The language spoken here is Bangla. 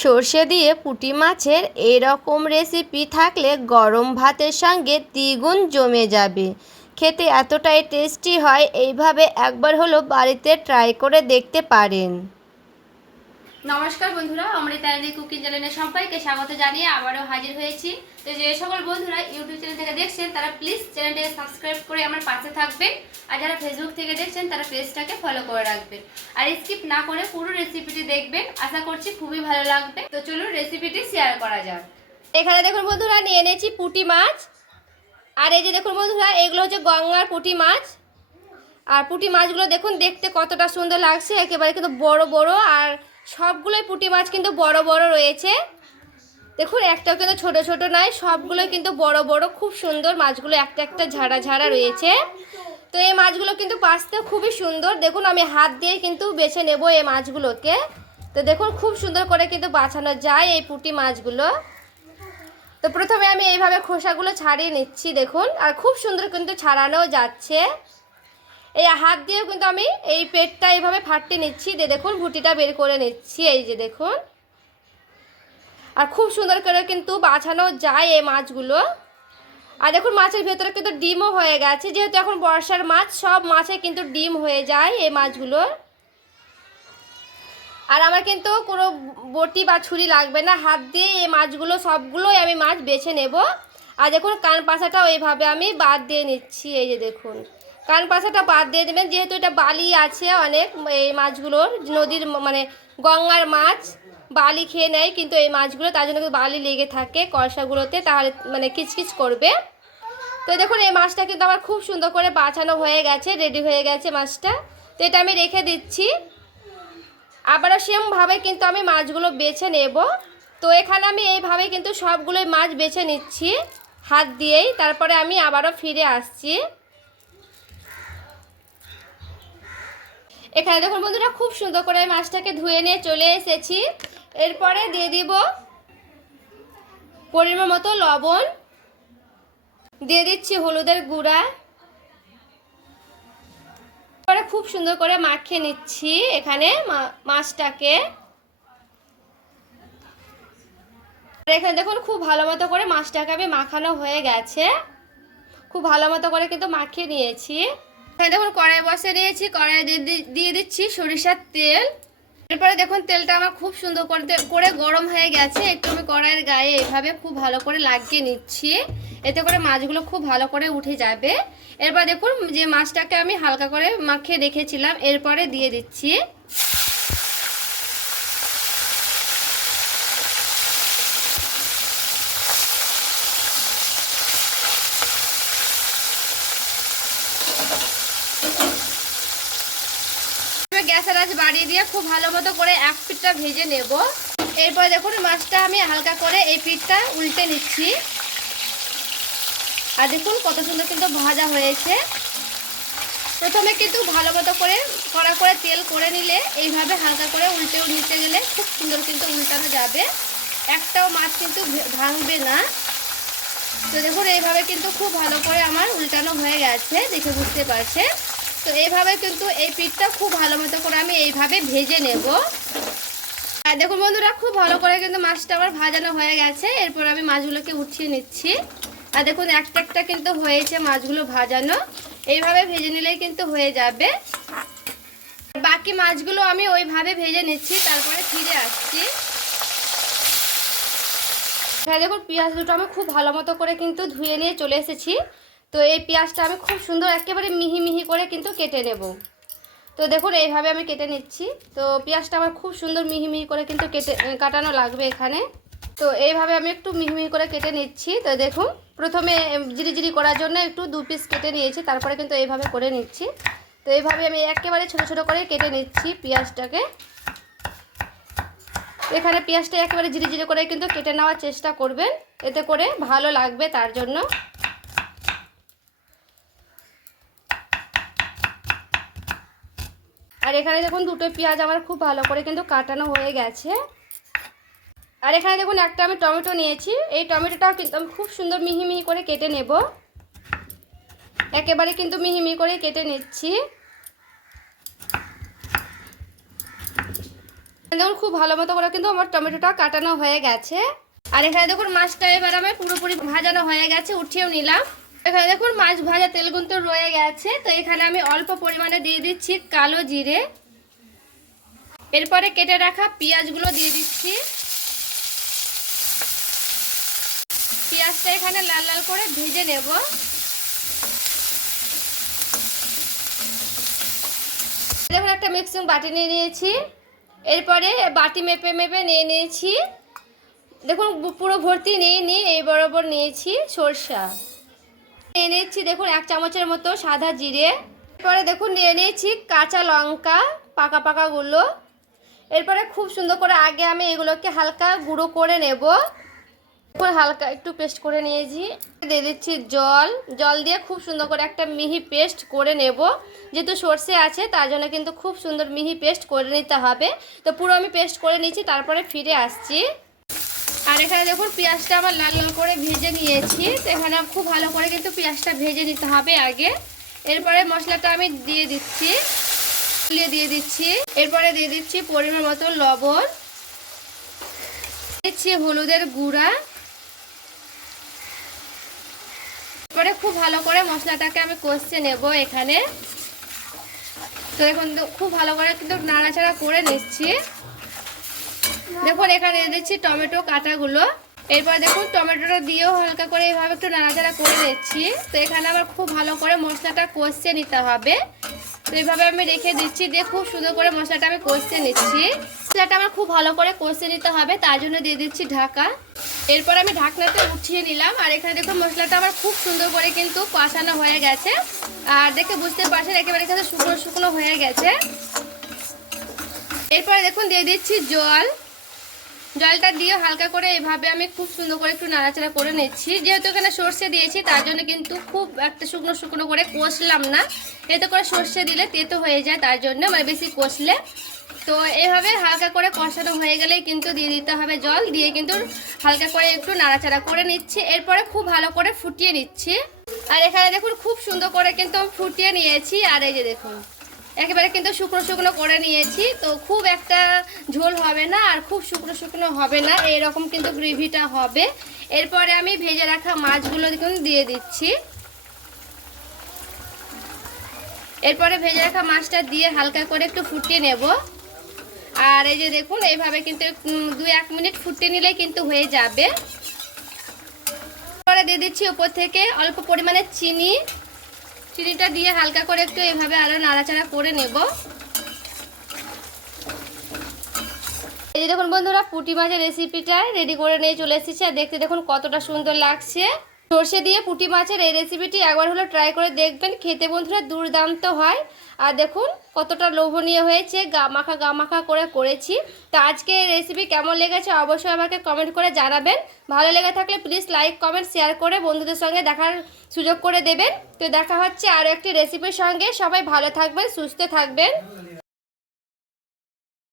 সর্ষে দিয়ে পুঁটি মাছের এরকম রেসিপি থাকলে গরম ভাতের সঙ্গে দ্বিগুণ জমে যাবে। খেতে এতটাই টেস্টি হয়, এইভাবে একবার হলো বাড়িতে ট্রাই করে দেখতে পারেন। নমস্কার বন্ধুরা, অমৃতা কুকিং চ্যানেলে সবাইকে স্বাগত জানিয়ে আবারও হাজির হয়েছি। তো যে সকল বন্ধুরা ইউটিউব চ্যানেল থেকে দেখছেন তারা প্লিজ চ্যানেলটাকে সাবস্ক্রাইব করে আমার পাশে থাকবেন, আর যারা ফেসবুক থেকে দেখছেন তারা পেজটাকে ফলো করে রাখবেন, আর স্কিপ না করে পুরো রেসিপিটি দেখবেন। আশা করছি খুবই ভালো লাগবে। তো চলুন রেসিপিটি শেয়ার করা যাক। এখানে দেখুন বন্ধুরা, নিয়ে এনেছি পুঁটি মাছ। আর এই যে দেখুন বন্ধুরা, এগুলো হচ্ছে গঙ্গার পুঁটি মাছ। আর পুঁটি মাছগুলো দেখুন দেখতে কতটা সুন্দর লাগছে, একেবারে কিন্তু বড় বড়। আর সবগুলোই পুঁটি মাছ কিন্তু বড় বড় রয়েছে। দেখুন একটাও কিন্তু ছোট ছোট নয়, সবগুলোই কিন্তু বড় বড়, খুব সুন্দর মাছগুলো, একটা একটা ঝাড়া ঝাড়া রয়েছে। তো এই মাছগুলো কিন্তু বাছতে খুবই সুন্দর। দেখুন আমি হাত দিয়ে কিন্তু বেছে নেব এই মাছগুলোকে। তো দেখুন খুব সুন্দর করে কিন্তু বাছানো যায় এই পুঁটি মাছগুলো। তো প্রথমে আমি এইভাবে খোসাগুলো ছাড়িয়ে নিচ্ছি দেখুন, আর খুব সুন্দর কিন্তু ছাড়ানো যাচ্ছে। এই হাত দিয়েও কিন্তু আমি এই পেটটা এইভাবে ফাটিয়ে নিচ্ছি, দিয়ে দেখুন ভুটিটা বের করে নিচ্ছি, এই যে দেখুন। আর খুব সুন্দর করে কিন্তু বাছানো যায় এই মাছগুলো। আর দেখুন মাছের ভেতরে কিন্তু ডিমও হয়ে গেছে, যেহেতু এখন বর্ষার মাছ, সব মাছে কিন্তু ডিম হয়ে যায় এই মাছগুলো। আর আমার কিন্তু কোনো বটি বা ছুরি লাগবে না, হাত দিয়ে এই মাছগুলো সবগুলোই আমি মাছ বেছে নেব। আর দেখুন কান পাশাটাও এইভাবে আমি বাদ দিয়ে নিচ্ছি, এই যে দেখুন কান পাশাটা বাদ দিয়ে দেবেন, যেহেতু এটা বালি আছে অনেক এই মাছগুলোর, নদীর মানে গঙ্গার মাছ বালি খেয়ে নেয় কিন্তু এই মাছগুলো, তার জন্য কিন্তু বালি লেগে থাকে কষাগুলোতে, তাহলে মানে কিচকিচ করবে। তো দেখুন এই মাছটা কিন্তু আমার খুব সুন্দর করে বাছানো হয়ে গেছে, রেডি হয়ে গেছে মাছটা। তো এটা আমি রেখে দিচ্ছি। আবারও সেমভাবে কিন্তু আমি মাছগুলো বেছে নেব। তো এখানে আমি এইভাবে কিন্তু সবগুলোই মাছ বেছে নিচ্ছি হাত দিয়েই, তারপরে আমি আবারও ফিরে আসছি। এখানে দেখুন বন্ধুরা, খুব সুন্দর করে মাছটাকে ধুয়ে নিয়ে চলে এসেছি। এরপরে দিয়ে দিব পরিমাণ মতো লবণ, দিয়ে দিচ্ছি হলুদের গুঁড়া। পরে খুব সুন্দর করে মাখিয়ে নিচ্ছি এখানে মাছটাকে। এখানে দেখুন খুব ভালো মতো করে মাছটাকে আমি মাখানো হয়ে গেছে, খুব ভালো মতো করে কিন্তু মাখিয়ে নিয়েছি। এখানে দেখুন কড়াই বসে নিয়েছি, কড়াই দিয়ে দিচ্ছি সরিষার তেল। এরপরে দেখুন তেলটা আমার খুব সুন্দর করে গরম হয়ে গেছে। একটু আমি কড়াইয়ের গায়ে এভাবে খুব ভালো করে লাগিয়ে নিচ্ছি, এতে করে মাছগুলো খুব ভালো করে উঠে যাবে। এরপর দেখুন যে মাছটাকে আমি হালকা করে মাখিয়ে রেখেছিলাম, এরপরে দিয়ে দিচ্ছি। গ্যাসের আঁচ বাড়িয়ে দিয়ে খুব ভালো মতো করে এক পিঠটা ভেজে নেব। এরপর দেখুন মাছটা আমি হালকা করে এই পিঠটা উল্টে নিচ্ছি, আর দেখুন কত সুন্দর কিন্তু ভাজা হয়েছে। প্রথমে কিন্তু ভালো মতো করে কড়া করে তেল করে নিলে এইভাবে হালকা করে উল্টে নিতে গেলে খুব সুন্দর কিন্তু উল্টানো যাবে, একটাও মাছ কিন্তু ভাঙবে না। তো দেখুন এইভাবে কিন্তু খুব ভালো করে আমার উল্টানো হয়ে গেছে, দেখে বুঝতে পারছে। তো এইভাবে কিন্তু এই পিঠটা খুব ভালো মতো করে আমি এইভাবে ভেজে নেব। আর দেখুন বন্ধুরা, খুব ভালো করে কিন্তু মাছটা আমার ভাজানো হয়ে গেছে। এরপর আমি মাছগুলোকে উঠিয়ে নিচ্ছি। আর দেখুন একটা একটা কিন্তু হয়েছে মাছগুলো ভাজানো, এইভাবে ভেজে নিলেই কিন্তু হয়ে যাবে। বাকি মাছগুলো আমি ওইভাবে ভেজে নিচ্ছি, তারপরে ফিরে আসছি। হ্যাঁ দেখুন পেঁয়াজ দুটো আমি খুব ভালো মতো করে কিন্তু ধুয়ে নিয়ে চলে এসেছি। তো এই পেঁয়াজটা আমি খুব সুন্দর একেবারে মিহি মিহি করে কিন্তু কেটে নেব। তো দেখুন এইভাবে আমি কেটে নিচ্ছি। তো পেঁয়াজটা আমার খুব সুন্দর মিহি মিহি করে কিন্তু কাটানো লাগবে এখানে। তো এইভাবে আমি একটু মিহি মিহি করে কেটে নিচ্ছি। তো দেখুন প্রথমে জিরি জিরি করার জন্য একটু 2 পিস কেটে নিয়েছি, তারপরে কিন্তু এইভাবে করে নিচ্ছি। তো এইভাবে আমি একেবারে ছোট ছোট করে কেটে নিচ্ছি পেঁয়াজটাকে। এখানে পেঁয়াজটা একেবারে জিরি জিরি করে কিন্তু কেটে নেওয়ার চেষ্টা করবেন, এতে করে ভালো লাগবে তার জন্য। আর এখানে দেখুন দুটো পেঁয়াজ আমার খুব ভালো করে কিন্তু কাটানো হয়ে গেছে। আর এখানে দেখুন একটা আমি টমেটো নিয়েছি, এই টমেটোটাও কিন্তু আমি খুব সুন্দর মিহি মিহি করে কেটে নেব, একেবারে কিন্তু মিহি মিহি করে কেটে নিচ্ছি। দেখুন খুব ভালো মতো করে কিন্তু আমার টমেটোটা কাটানো হয়ে গেছে। আর এখানে দেখুন মাছটা এবার আমার পুরোপুরি ভাজানো হয়ে গেছে, উঠিয়েও নিলাম। এখানে দেখুন মাছ ভাজা তেল কিন্তু রয়ে গেছে। তো এখানে আমি অল্প পরিমাণে দিয়ে দিচ্ছি কালো জিরে, এরপরে কেটে রাখা পেঁয়াজগুলো দিয়ে দিচ্ছি। পেঁয়াজটা এখানে লাল লাল করে ভেজে নেব। দেখুন একটা মিক্সিং বাটি নিয়ে নিয়েছি, এরপরে বাটি মেপে মেপে নিয়ে নিয়েছি। দেখুন পুরো ভর্তি নিয়ে এই বরাবর নিয়েছি সরষা নিয়ে নিয়েছি। দেখুন 1 চামচের মতো সাদা জিরে, এরপরে দেখুন নিয়ে নিয়েছি কাঁচা লঙ্কা পাকা পাকাগুলো। এরপরে খুব সুন্দর করে আগে আমি এগুলোকে হালকা গুঁড়ো করে নেব। হালকা একটু পেস্ট করে নিয়েছি, দিয়ে দিচ্ছি জল দিয়ে খুব সুন্দর করে একটা মিহি পেস্ট করে নেব। যেহেতু সর্ষে আছে তার জন্য কিন্তু খুব সুন্দর মিহি পেস্ট করে নিতে হবে। তো পুরো আমি পেস্ট করে নিয়েছি, তারপরে ফিরে আসছি। আর এখানে দেখুন পেঁয়াজটা আমার লাল লাল করে ভেজে নিয়েছি। তো এখানে খুব ভালো করে কিন্তু পেঁয়াজটা ভেজে নিতে হবে আগে। এরপরে মশলাটা আমি দিয়ে দিচ্ছি, এরপরে দিয়ে দিচ্ছি পরিমাণ মতো লবণ, দিচ্ছি হলুদের গুঁড়া। এরপরে খুব ভালো করে মশলাটাকে আমি কষে নেব এখানে। তো এখন খুব ভালো করে কিন্তু নাড়াচাড়া করে নিচ্ছি। দেখুন এখানে দিয়ে দিচ্ছি টমেটো কাটাগুলো। এরপর দেখুন টমেটোটা দিয়েও হালকা করে এইভাবে একটু নাড়াচাড়া করে নিচ্ছি। তো এখানে আবার খুব ভালো করে মশলাটা কষে নিতে হবে। তো এইভাবে আমি রেখে দিচ্ছি, দিয়ে খুব সুন্দর করে মশলাটা আমি কষে নিচ্ছি। মশলাটা আমার খুব ভালো করে কষে নিতে হবে, তার জন্য দিয়ে দিচ্ছি ঢাকা। এরপর আমি ঢাকনাতে উঠিয়ে নিলাম। আর এখানে দেখুন মশলাটা আমার খুব সুন্দর করে কিন্তু কষানো হয়ে গেছে। আর দেখে বুঝতে পারছেন একেবারে কিন্তু শুকনো শুকনো হয়ে গেছে। এরপরে দেখুন দিয়ে দিচ্ছি জলটা দিয়ে হালকা করে এভাবে আমি খুব সুন্দর করে একটু নাড়াচাড়া করে নিচ্ছি। যেহেতু এখানে সর্ষে দিয়েছি তার জন্য কিন্তু খুব একটা শুকনো শুকনো করে কষলাম না। এতে করে সর্ষে দিলে তেতো হয়ে যায়, তার জন্য মানে বেশি কষলে। তো এইভাবে হালকা করে কষানো হয়ে গেলেই কিন্তু দিয়ে দিতে হবে জল, দিয়ে কিন্তু হালকা করে একটু নাড়াচাড়া করে নিচ্ছি। এরপরে খুব ভালো করে ফুটিয়ে নিচ্ছি। আর এখানে দেখুন খুব সুন্দর করে কিন্তু ফুটিয়ে নিয়েছি। আর এই যে দেখুন একেবারে কিন্তু শুকনো শুকনো করে নিয়েছি। তো খুব একটা ঝোল হবে না আর খুব শুকনো শুকনো হবে না, এইরকম কিন্তু গ্রেভিটা হবে। এরপরে আমি ভেজে রাখা মাছগুলো দেখুন দিয়ে দিচ্ছি। এরপরে ভেজে রাখা মাছটা দিয়ে হালকা করে একটু ফুটিয়ে নেব। আর এই যে দেখুন এইভাবে কিন্তু 2-1 মিনিট ফুটিয়ে নিলে কিন্তু হয়ে যাবে। এরপরে দিয়ে দিচ্ছি উপর থেকে অল্প পরিমাণে চিনিটা দিয়ে হালকা করে একটু এভাবে আরো নাড়াচাড়া করে নেব। এই যে দেখুন বন্ধুরা পুঁটি মাছের রেসিপিটা রেডি করে নিয়ে চলে এসেছি। আর দেখতে দেখুন কতটা সুন্দর লাগছে। সর্ষে দিয়ে পুঁটি মাছের এই রেসিপিটি একবার হলো ট্রাই করে দেখবেন, খেতে বন্ধুরা দুর্দান্ত হয়। আর দেখুন কতটা লোভনীয় হয়েছে, গা মাখা করে করেছি। তো আজকে এই রেসিপি কেমন লেগেছে অবশ্যই আমাকে কমেন্ট করে জানাবেন। ভালো লেগে থাকলে প্লিজ লাইক কমেন্ট শেয়ার করে বন্ধুদের সঙ্গে দেখার সুযোগ করে দেবেন। তো দেখা হচ্ছে আরও একটি রেসিপির সঙ্গে। সবাই ভালো থাকবেন, সুস্থ থাকবেন।